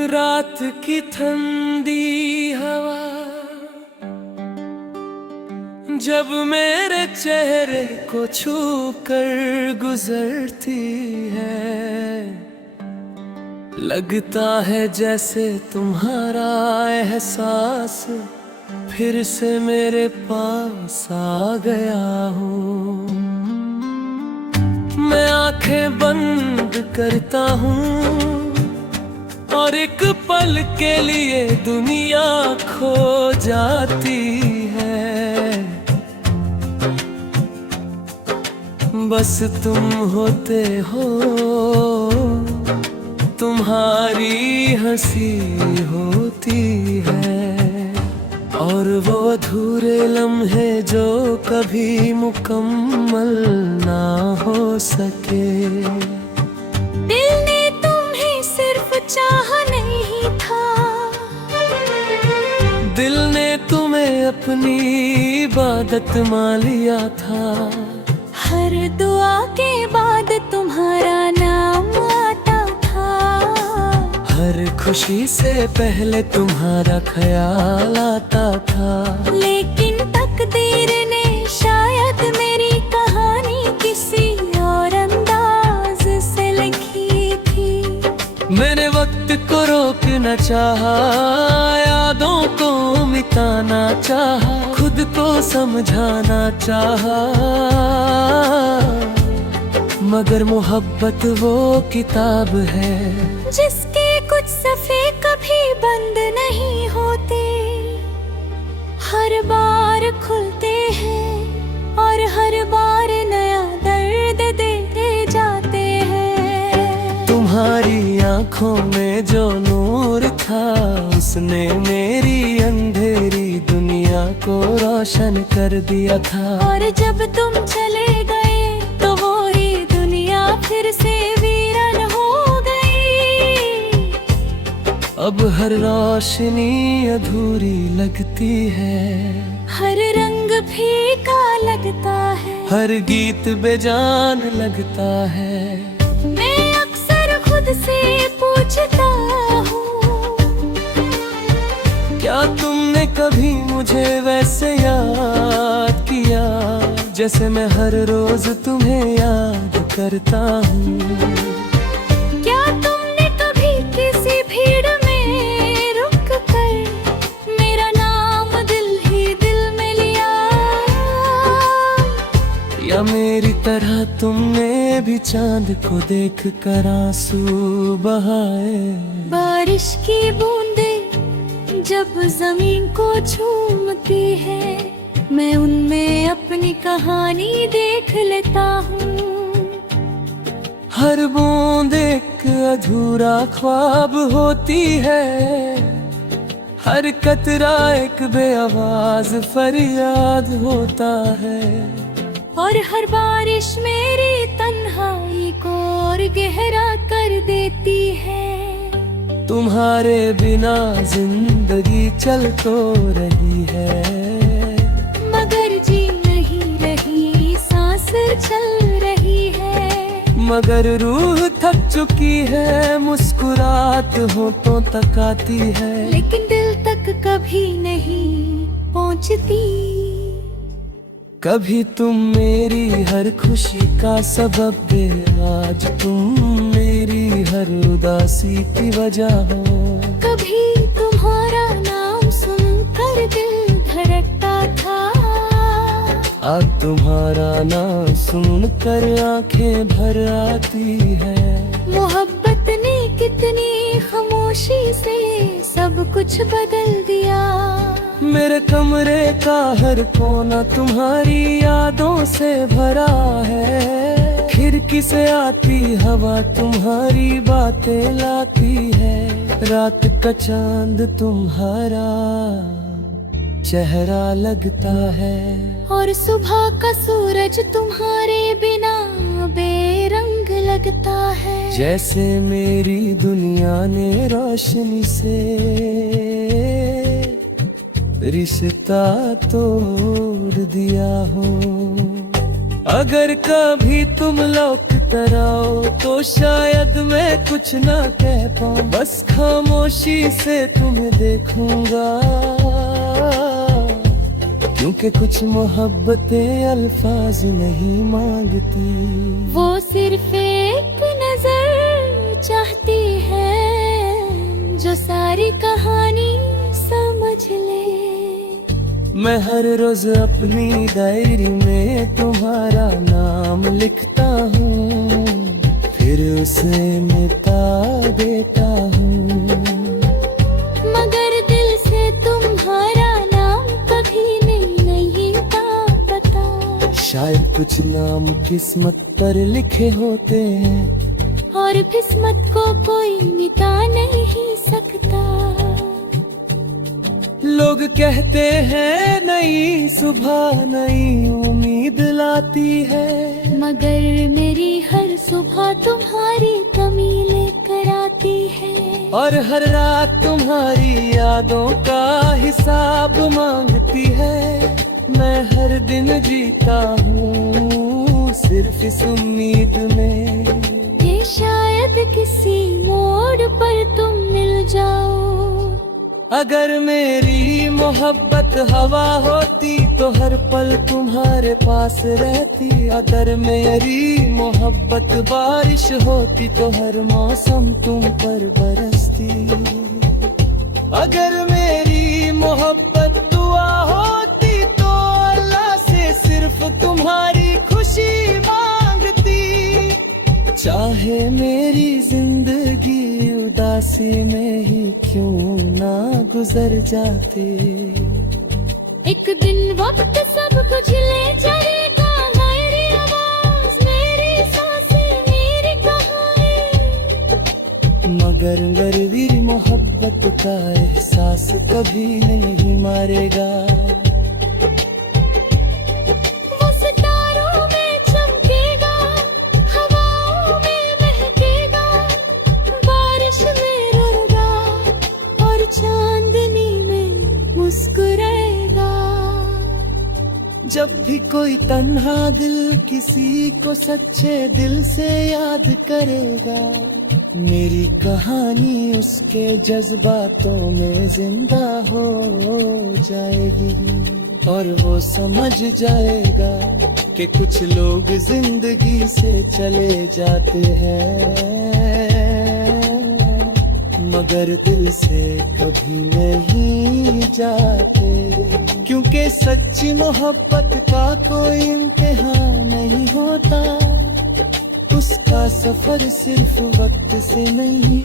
रात की ठंडी हवा जब मेरे चेहरे को छू कर गुजरती है, लगता है जैसे तुम्हारा एहसास फिर से मेरे पास आ गया हूँ। मैं आंखें बंद करता हूँ और एक पल के लिए दुनिया खो जाती है। बस तुम होते हो, तुम्हारी हंसी होती है और वो अधूरे लम्हे जो कभी मुकम्मल ना हो सके। दिल ने तुम्हें सिर्फ चाहा नहीं था, दिल ने तुम्हें अपनी इबादत मान लिया था। हर दुआ के बाद तुम्हारा नाम आता था, हर खुशी से पहले तुम्हारा ख्याल आता था। लेकिन तकदीर ने शायद मेरी कहानी किसी और अंदाज से लिखी थी। मैंने वक्त को रोकना चाहा, यादों को मिटाना चाहा, खुद को समझाना चाहा, मगर मोहब्बत वो किताब है जिसके कुछ सफ़े कभी बंद नहीं होते। हर बार खुलते हैं और हर बार नया दर्द देते जाते हैं। तुम्हारी आंखों में जो नूर था, उसने मेरी अंधेरी दुनिया को रोशन कर दिया था। और जब तुम चले गए तो वो ही दुनिया फिर से वीरान हो गई। अब हर रोशनी अधूरी लगती है, हर रंग फीका लगता है, हर गीत बेजान लगता है। मैं अक्सर खुद से पूछता हूँ, क्या तुमने कभी मुझे वैसे याद किया जैसे मैं हर रोज तुम्हें याद करता हूँ? क्या तुमने कभी किसी भीड़ में रुक कर मेरा नाम दिल ही दिल में लिया? या मेरी तरह तुमने भी चांद को देख कर आंसू बहाए? बारिश की बूंदे जब जमीन को चूमती है, मैं उनमें अपनी कहानी देख लेता हूँ। हर बूंद एक अधूरा ख्वाब होती है, हर कतरा एक बेआवाज फरियाद होता है। और हर बारिश मेरी तन्हाई को और गहरा कर देती है। तुम्हारे बिना जिंदगी चल तो रही है, मगर जी नहीं रही, सांस चल रही है। मगर रूह थक चुकी है, मुस्कुरात होठों तक आती है, लेकिन दिल तक कभी नहीं पहुंचती। कभी तुम मेरी हर खुशी का सबब थे, आज तुम मेरी हर उदासी की वजह हो। कभी तुम्हारा नाम सुनकर दिल धड़कता था, अब तुम्हारा नाम सुनकर आंखें भर आती है। मोहब्बत ने कितनी खामोशी से सब कुछ बदल दिया। मेरे कमरे का हर कोना तुम्हारी यादों से भरा है, खिड़की से आती हवा तुम्हारी बातें लाती है। रात का चांद तुम्हारा चेहरा लगता है, और सुबह का सूरज तुम्हारे बिना बेरंग लगता है। जैसे मेरी दुनिया ने रोशनी से रिश्ता तोड़ दिया हो। अगर कभी तुम लौट कर आओ तो शायद मैं कुछ ना कह पाऊं, बस खामोशी से तुम्हें देखूंगा, क्योंकि कुछ मोहब्बतें अल्फाज नहीं मांगती। वो सिर्फ एक नजर चाहती है जो सारी कहानी समझ ले। मैं हर रोज अपनी डायरी में तुम्हारा नाम लिखता हूँ, फिर उसे मिटा देता हूँ, मगर दिल से तुम्हारा नाम कभी नहीं था पता। शायद कुछ नाम किस्मत पर लिखे होते हैं, और किस्मत को कोई मिटा नहीं सकता। लोग कहते हैं नई सुबह नई उम्मीद लाती है, मगर मेरी हर सुबह तुम्हारी कमी लेकर आती है। और हर रात तुम्हारी यादों का हिसाब मांगती है। मैं हर दिन जीता हूँ सिर्फ इस उम्मीद में ये शायद किसी मोड़ पर तुम मिल जाओ। अगर मेरी मोहब्बत हवा होती तो हर पल तुम्हारे पास रहती, अगर मेरी मोहब्बत बारिश होती तो हर मौसम तुम पर बरसती, अगर मेरी मोहब्बत दुआ होती तो अल्लाह से सिर्फ तुम्हारी खुशी मांगती। चाहे मेरी जिंदगी उदासी में ही क्यों ना गुजर जाते, एक दिन वक्त सब कुछ ले जाएगा। मेरी आवाज मेरी सांसें मेरी कहानी, मगर मेरी मोहब्बत का एहसास कभी नहीं मारेगा। वो सितारों में चमकेगा, हवाओं में महकेगा, बारिश में रुलेगा और चांदनी में मुस्कुराएगा। जब भी कोई तन्हा दिल किसी को सच्चे दिल से याद करेगा, मेरी कहानी उसके जज्बातों में जिंदा हो जाएगी, और वो समझ जाएगा कि कुछ लोग जिंदगी से चले जाते हैं मगर दिल से कभी नहीं जाते, क्योंकि सच्ची मोहब्बत का कोई इम्तिहान नहीं होता, उसका सफर सिर्फ वक्त से नहीं।